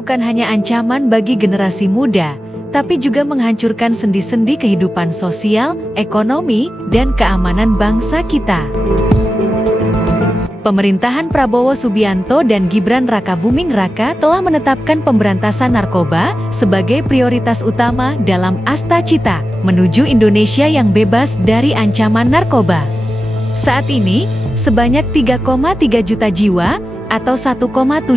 bukan hanya ancaman bagi generasi muda, tapi juga menghancurkan sendi-sendi kehidupan sosial, ekonomi, dan keamanan bangsa kita. Pemerintahan Prabowo Subianto dan Gibran Rakabuming Raka telah menetapkan pemberantasan narkoba sebagai prioritas utama dalam Asta Cita menuju Indonesia yang bebas dari ancaman narkoba. Saat ini, sebanyak 3,3 juta jiwa atau 1,73%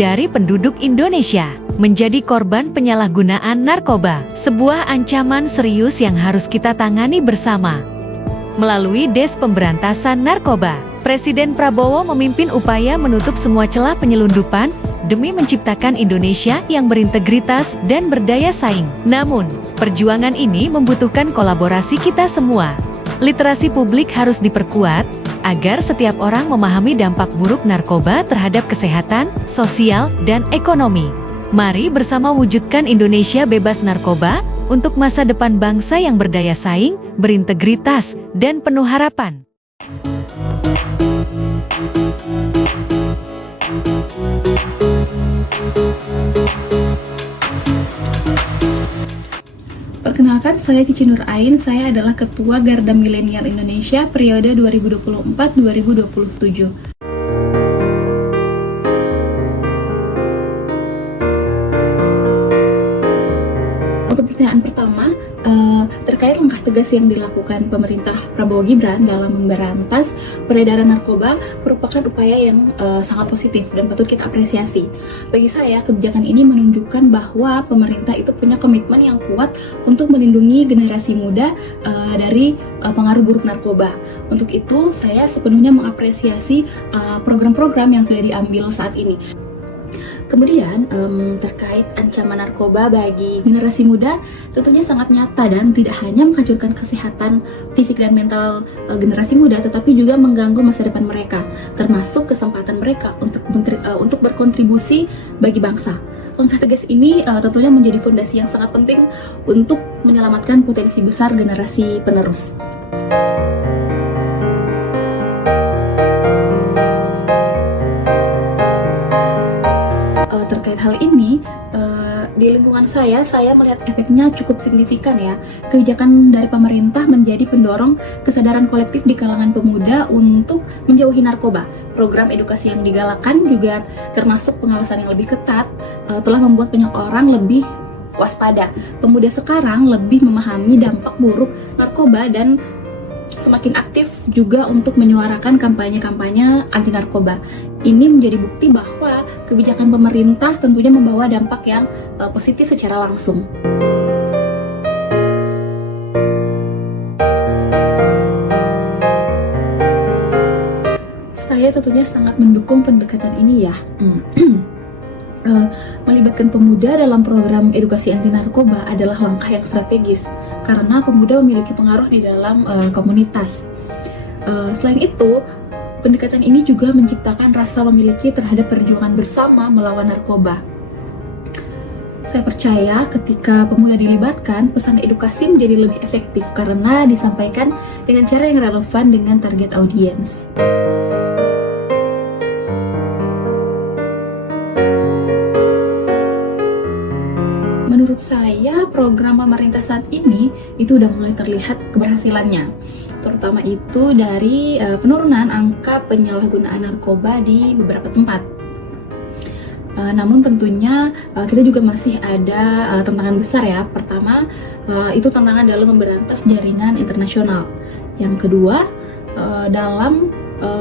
dari penduduk Indonesia menjadi korban penyalahgunaan narkoba, sebuah ancaman serius yang harus kita tangani bersama. Melalui Des Pemberantasan Narkoba, Presiden Prabowo memimpin upaya menutup semua celah penyelundupan demi menciptakan Indonesia yang berintegritas dan berdaya saing. Namun, perjuangan ini membutuhkan kolaborasi kita semua. Literasi publik harus diperkuat agar setiap orang memahami dampak buruk narkoba terhadap kesehatan, sosial, dan ekonomi. Mari bersama wujudkan Indonesia bebas narkoba untuk masa depan bangsa yang berdaya saing, berintegritas, dan penuh harapan. Perkenalkan, saya Cici Nur Ain, saya adalah Ketua Garda Milenial Indonesia periode 2024-2027. Untuk pertanyaan pertama, terkait langkah tegas yang dilakukan pemerintah Prabowo Gibran dalam memberantas peredaran narkoba merupakan upaya yang sangat positif dan patut kita apresiasi. Bagi saya, kebijakan ini menunjukkan bahwa pemerintah itu punya komitmen yang kuat untuk melindungi generasi muda dari pengaruh buruk narkoba. Untuk itu, saya sepenuhnya mengapresiasi program-program yang sudah diambil saat ini. Kemudian terkait ancaman narkoba bagi generasi muda tentunya sangat nyata dan tidak hanya menghancurkan kesehatan fisik dan mental generasi muda, tetapi juga mengganggu masa depan mereka, termasuk kesempatan mereka untuk berkontribusi bagi bangsa. Langkah tegas ini tentunya menjadi fondasi yang sangat penting untuk menyelamatkan potensi besar generasi penerus. Terkait hal ini, di lingkungan saya melihat efeknya cukup signifikan ya. Kebijakan dari pemerintah menjadi pendorong kesadaran kolektif di kalangan pemuda untuk menjauhi narkoba. Program edukasi yang digalakkan juga termasuk pengawasan yang lebih ketat telah membuat banyak orang lebih waspada. Pemuda sekarang lebih memahami dampak buruk narkoba dan semakin aktif juga untuk menyuarakan kampanye-kampanye anti narkoba. Ini menjadi bukti bahwa kebijakan pemerintah tentunya membawa dampak yang positif secara langsung. Saya tentunya sangat mendukung pendekatan ini ya. Melibatkan pemuda dalam program edukasi anti narkoba adalah langkah yang strategis karena pemuda memiliki pengaruh di dalam komunitas. Selain itu, pendekatan ini juga menciptakan rasa memiliki terhadap perjuangan bersama melawan narkoba. Saya percaya ketika pemuda dilibatkan, pesan edukasi menjadi lebih efektif karena disampaikan dengan cara yang relevan dengan target audiens. Menurut saya, program pemerintah saat ini itu udah mulai terlihat keberhasilannya, terutama itu dari penurunan angka penyalahgunaan narkoba di beberapa tempat. Namun tentunya kita juga masih ada tantangan besar ya. Pertama, itu tantangan dalam memberantas jaringan internasional. Yang kedua, dalam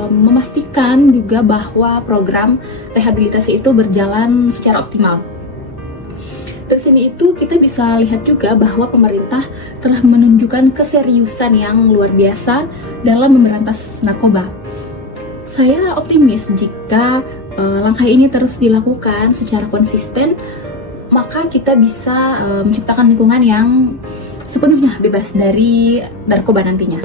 memastikan juga bahwa program rehabilitasi itu berjalan secara optimal. Dari sini itu kita bisa lihat juga bahwa pemerintah telah menunjukkan keseriusan yang luar biasa dalam memberantas narkoba. Saya optimis jika langkah ini terus dilakukan secara konsisten, maka kita bisa menciptakan lingkungan yang sepenuhnya bebas dari narkoba nantinya.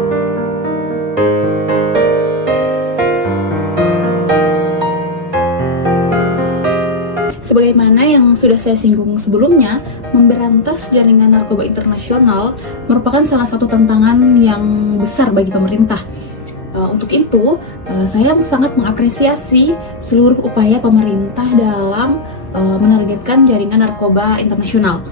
Sebagaimana yang sudah saya singgung sebelumnya, memberantas jaringan narkoba internasional merupakan salah satu tantangan yang besar bagi pemerintah. Untuk itu, saya sangat mengapresiasi seluruh upaya pemerintah dalam menargetkan jaringan narkoba internasional.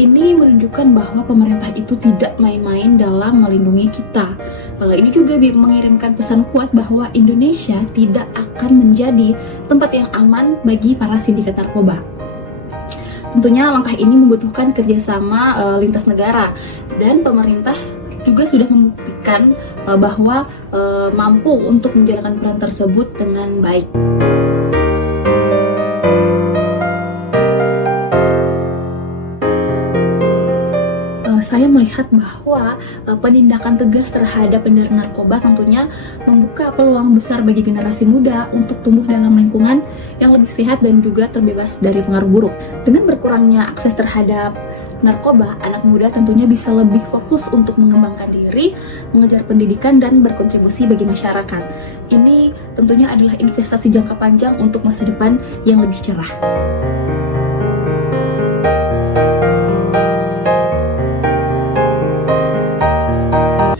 Ini menunjukkan bahwa pemerintah itu tidak main-main dalam melindungi kita. Ini juga mengirimkan pesan kuat bahwa Indonesia tidak akan menjadi tempat yang aman bagi para sindikat narkoba. Tentunya langkah ini membutuhkan kerjasama lintas negara, dan pemerintah juga sudah membuktikan bahwa mampu untuk menjalankan peran tersebut dengan baik. Saya melihat bahwa penindakan tegas terhadap peredaran narkoba tentunya membuka peluang besar bagi generasi muda untuk tumbuh dalam lingkungan yang lebih sehat dan juga terbebas dari pengaruh buruk. Dengan berkurangnya akses terhadap narkoba, anak muda tentunya bisa lebih fokus untuk mengembangkan diri, mengejar pendidikan, dan berkontribusi bagi masyarakat. Ini tentunya adalah investasi jangka panjang untuk masa depan yang lebih cerah.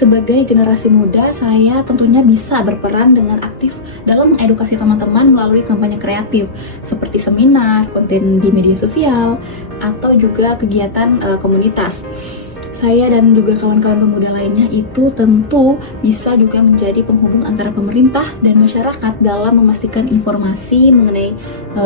Sebagai generasi muda, saya tentunya bisa berperan dengan aktif dalam mengedukasi teman-teman melalui kampanye kreatif seperti seminar, konten di media sosial, atau juga kegiatan komunitas. Saya dan juga kawan-kawan pemuda lainnya itu tentu bisa juga menjadi penghubung antara pemerintah dan masyarakat dalam memastikan informasi mengenai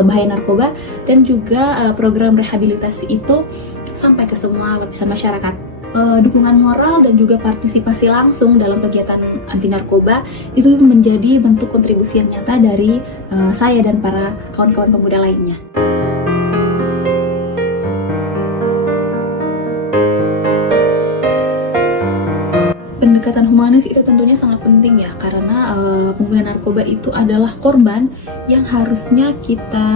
bahaya narkoba dan juga program rehabilitasi itu sampai ke semua lapisan masyarakat. Dukungan moral dan juga partisipasi langsung dalam kegiatan anti narkoba itu menjadi bentuk kontribusi yang nyata dari saya dan para kawan-kawan pemuda lainnya. Pendekatan humanis itu tentunya sangat penting ya, karena pengguna narkoba itu adalah korban yang harusnya kita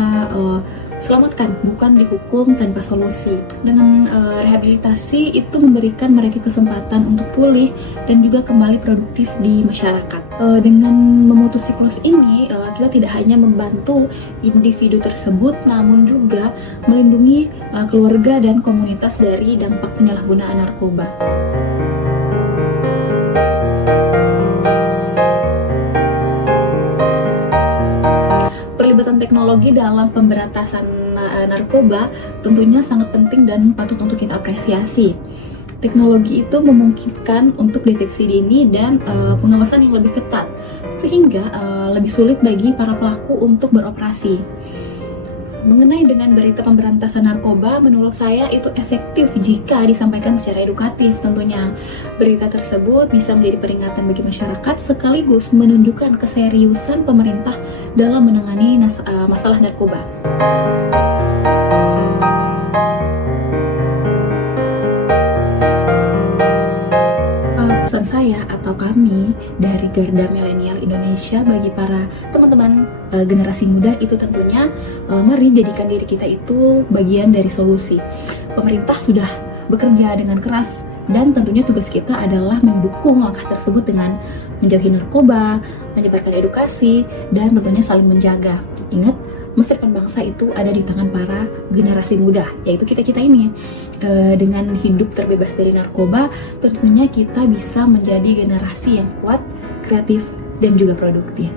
selamatkan, bukan dihukum tanpa solusi. Dengan rehabilitasi itu memberikan mereka kesempatan untuk pulih dan juga kembali produktif di masyarakat. Dengan memutus siklus ini, kita tidak hanya membantu individu tersebut, namun juga melindungi keluarga dan komunitas dari dampak penyalahgunaan narkoba. Perlibatan teknologi dalam pemberantasan narkoba tentunya sangat penting dan patut untuk kita apresiasi. Teknologi itu memungkinkan untuk deteksi dini dan pengawasan yang lebih ketat, sehingga lebih sulit bagi para pelaku untuk beroperasi. Mengenai dengan berita pemberantasan narkoba, menurut saya itu efektif jika disampaikan secara edukatif tentunya. Berita tersebut bisa menjadi peringatan bagi masyarakat sekaligus menunjukkan keseriusan pemerintah dalam menangani masalah narkoba. Pesan saya atau kami dari Garda Milenial Indonesia bagi para teman-teman generasi muda itu tentunya mari jadikan diri kita itu bagian dari solusi. Pemerintah sudah bekerja dengan keras dan tentunya tugas kita adalah mendukung langkah tersebut dengan menjauhi narkoba, menyebarkan edukasi, dan tentunya saling menjaga. Ingat, masa depan bangsa itu ada di tangan para generasi muda, yaitu kita-kita ini. Dengan hidup terbebas dari narkoba, tentunya kita bisa menjadi generasi yang kuat, kreatif, dan juga produktif.